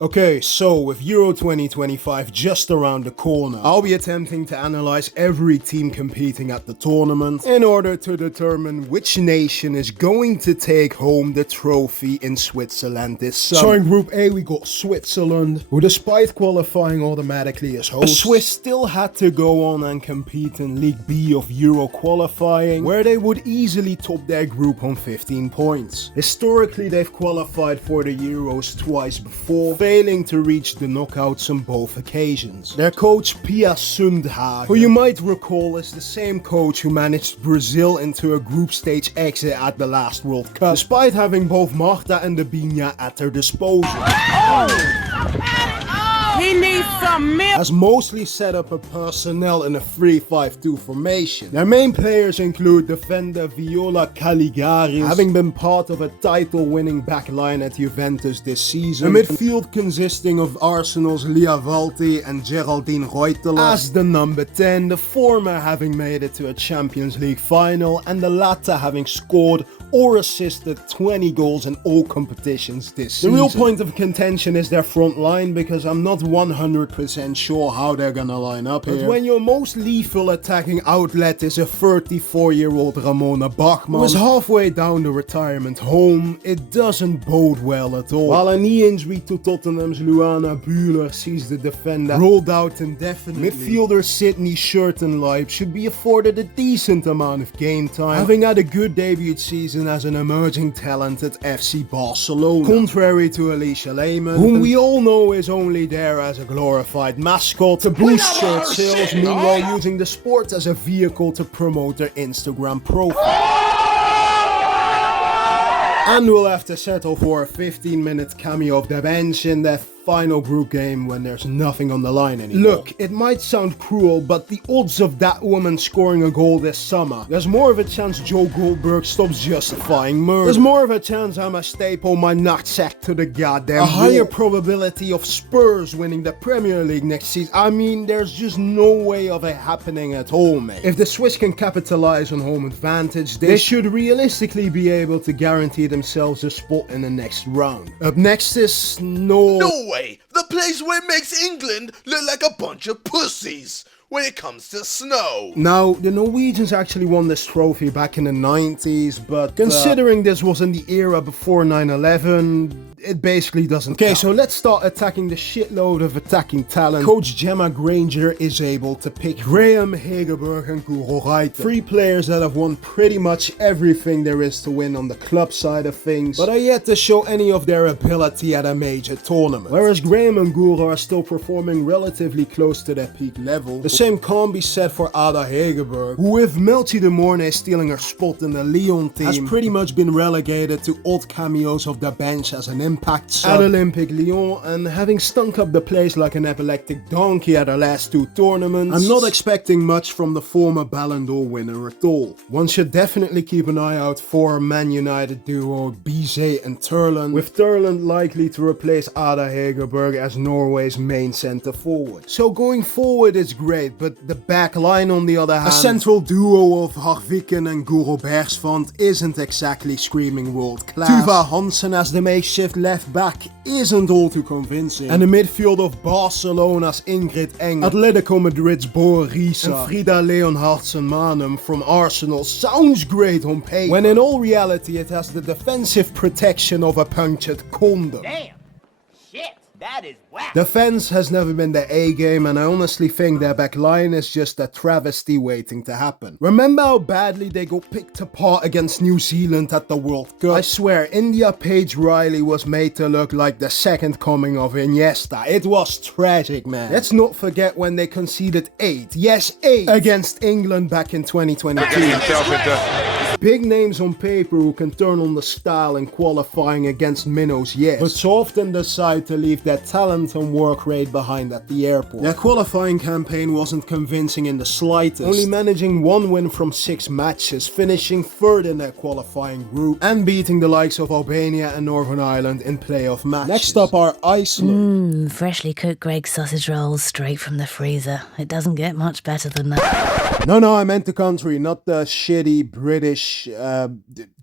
Okay, so with Euro 2025 just around the corner, I'll be attempting to analyze every team competing at the tournament in order to determine which nation is going to take home the trophy in Switzerland this summer. So in Group A we got Switzerland, who despite qualifying automatically as hosts, the Swiss still had to go on and compete in League B of Euro qualifying, where they would easily top their group on 15 points. Historically they've qualified for the Euros twice before, failing to reach the knockouts on both occasions. Their coach Pia Sundhage, who you might recall is the same coach who managed Brazil into a group stage exit at the last World Cup, despite having both Marta and Debinha at their disposal. He needs some milk. Has mostly set up a personnel in a 3-5-2 formation. Their main players include defender Viola Caligaris, having been part of a title-winning backline at Juventus this season. A midfield consisting of Arsenal's Lia Valti and Geraldine Reuteler as the number 10, the former having made it to a Champions League final and the latter having scored or assisted 20 goals in all competitions this season. The real point of contention is their front line, because I'm not 100% sure how they're gonna line up here. But when your most lethal attacking outlet is a 34-year-old Ramona Bachmann, who is halfway down the retirement home, it doesn't bode well at all. While a knee injury to Tottenham's Luana Bühler sees the defender rolled out indefinitely, midfielder Sydney Schertenleib should be afforded a decent amount of game time, having had a good debut season as an emerging talent at FC Barcelona. Contrary to Alicia Lehmann, whom we all know is only there as a glorified mascot to boost shirt sales, meanwhile using the sport as a vehicle to promote their Instagram profile. And we'll have to settle for a 15-minute cameo of the bench in their final group game when there's nothing on the line anymore. Look, it might sound cruel, but the odds of that woman scoring a goal this summer, there's more of a chance Joe Goldberg stops justifying murder. There's more of a chance I must staple my nutsack to the goddamn higher probability of Spurs winning the Premier League next season. I mean, there's just no way of it happening at all, mate. If the Swiss can capitalize on home advantage, they should realistically be able to guarantee themselves a spot in the next round. Up next is Norway, the place where it makes England look like a bunch of pussies when it comes to snow. Now, the Norwegians actually won this trophy back in the 90s, but considering this was in the era before 9/11, it basically doesn't count. So let's start attacking the shitload of attacking talent Coach Gemma Granger is able to pick. Graham Hegerberg and Guro Reiter. Three players that have won pretty much everything there is to win on the club side of things, but are yet to show any of their ability at a major tournament. Whereas Graham and Guro are still performing relatively close to their peak level. The same can't be said for Ada Hegerberg, who with Melchi de Mornay stealing her spot in the Lyon team, has pretty much been relegated to odd cameos of the bench as an impact sub at Olympique Lyon, and having stunk up the place like an epileptic donkey at her last two tournaments, I'm not expecting much from the former Ballon d'Or winner at all. One should definitely keep an eye out for Man United duo Bizet and Turland, with Turland likely to replace Ada Hegerberg as Norway's main centre forward. So going forward is great, but the back line on the other hand, a central duo of Harviken and Guro Bergsvand isn't exactly screaming world class. Tuva Hansen as the makeshift left back isn't all too convincing, and the midfield of Barcelona's Ingrid Eng, Atletico Madrid's Boa Risa, and Frida Leonhardsen-Manum from Arsenal sounds great on paper, when in all reality it has the defensive protection of a punctured condom. Damn. Shit. That is whack. Defense has never been their A-game, and I honestly think their back line is just a travesty waiting to happen. Remember how badly they got picked apart against New Zealand at the World Cup? I swear, India Paige Riley was made to look like the second coming of Iniesta. It was tragic, man. Let's not forget when they conceded 8 against England back in 2022. Big names on paper who can turn on the style in qualifying against minnows, yes, but so often decide to leave their talent and work rate behind at the airport. Their qualifying campaign wasn't convincing in the slightest, only managing 1 win from 6 matches, finishing third in their qualifying group, and beating the likes of Albania and Northern Ireland in playoff matches. Next up are Iceland. Freshly cooked Gregg sausage rolls straight from the freezer. It doesn't get much better than that. No, I meant the country, not the shitty British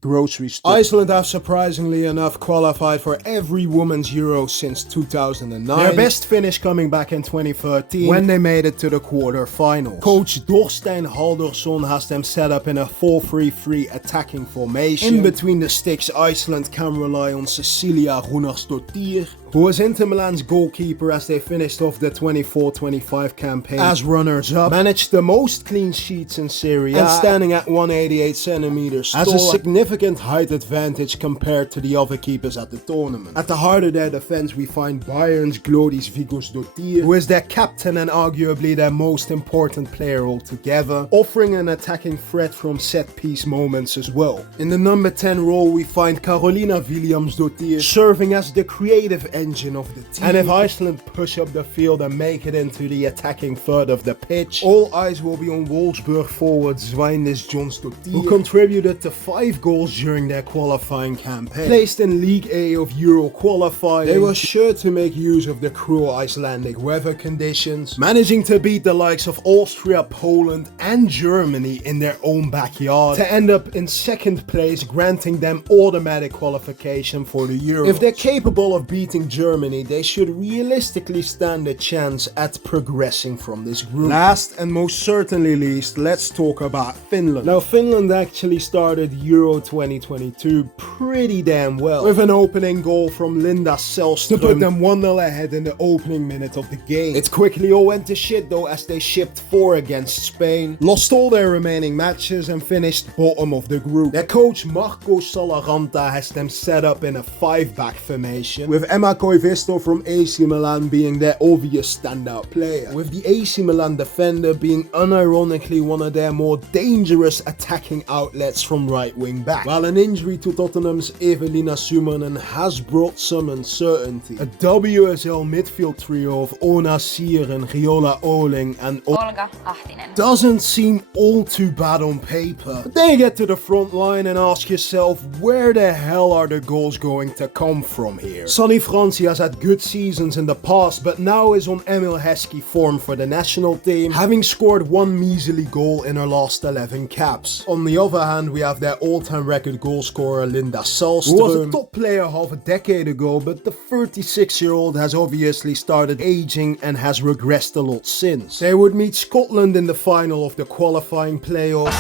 grocery store. Iceland have surprisingly enough qualified for every Women's Euro since 2009. Their best finish coming back in 2013 when they made it to the quarter-finals. Coach Dorstein Haldorsson has them set up in a 4-3-3 attacking formation. In between the sticks, Iceland can rely on Cecilia Runarsdottir, who was Inter Milan's goalkeeper as they finished off the 24-25 campaign as runners-up, managed the most clean sheets in Serie A, and standing at 188 centimeters has a significant height advantage compared to the other keepers at the tournament. At the heart of their defense we find Bayern's Glodis Vigosdottir, who is their captain and arguably their most important player altogether, offering an attacking threat from set-piece moments as well. In the number 10 role we find Carolina Williamsdottir, serving as the creative engine of the team. And if Iceland push up the field and make it into the attacking third of the pitch, all eyes will be on Wolfsburg forward Zwijndis Jonsdottir, who contributed to 5 goals during their qualifying campaign. Placed in League A of Euro qualifying, they were sure to make use of the cruel Icelandic weather conditions, managing to beat the likes of Austria, Poland and Germany in their own backyard to end up in second place, granting them automatic qualification for the Euro. If they're capable of beating Germany, they should realistically stand a chance at progressing from this group. Last and most certainly least, let's talk about Finland. Now, Finland actually started Euro 2022 pretty damn well, with an opening goal from Linda Sällström to put them 1-0 ahead in the opening minute of the game. It quickly all went to shit though, as they shipped 4 against Spain, lost all their remaining matches and finished bottom of the group. Their coach Marco Salaranta has them set up in a 5-back formation, with Emma Koivisto from AC Milan being their obvious standout player, with the AC Milan defender being unironically one of their more dangerous attacking outlets from right wing back, while an injury to Tottenham's Evelina Sumanen has brought some uncertainty. A WSL midfield trio of Ona Siren, Riola Oling and Olga Ahtinen doesn't seem all too bad on paper, but then you get to the front line and ask yourself, where the hell are the goals going to come from here? Sonny Franzi has had good seasons in the past, but now is on Emil Heskey form for the national team, having scored 1 measly goal in her last 11 caps. On the other hand, we have their all-time record goal scorer Linda Sällström, who was a top player half a decade ago, but the 36-year-old has obviously started aging and has regressed a lot since. They would meet Scotland in the final of the qualifying playoffs.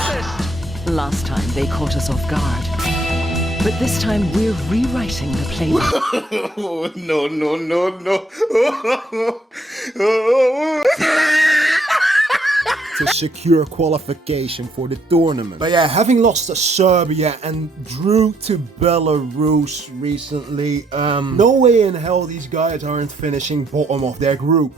Last time they caught us off guard. But this time we're rewriting the playbook. Oh, no, no, no, no. To secure qualification for the tournament. But yeah, having lost to Serbia and drew to Belarus recently, no way in hell these guys aren't finishing bottom of their group.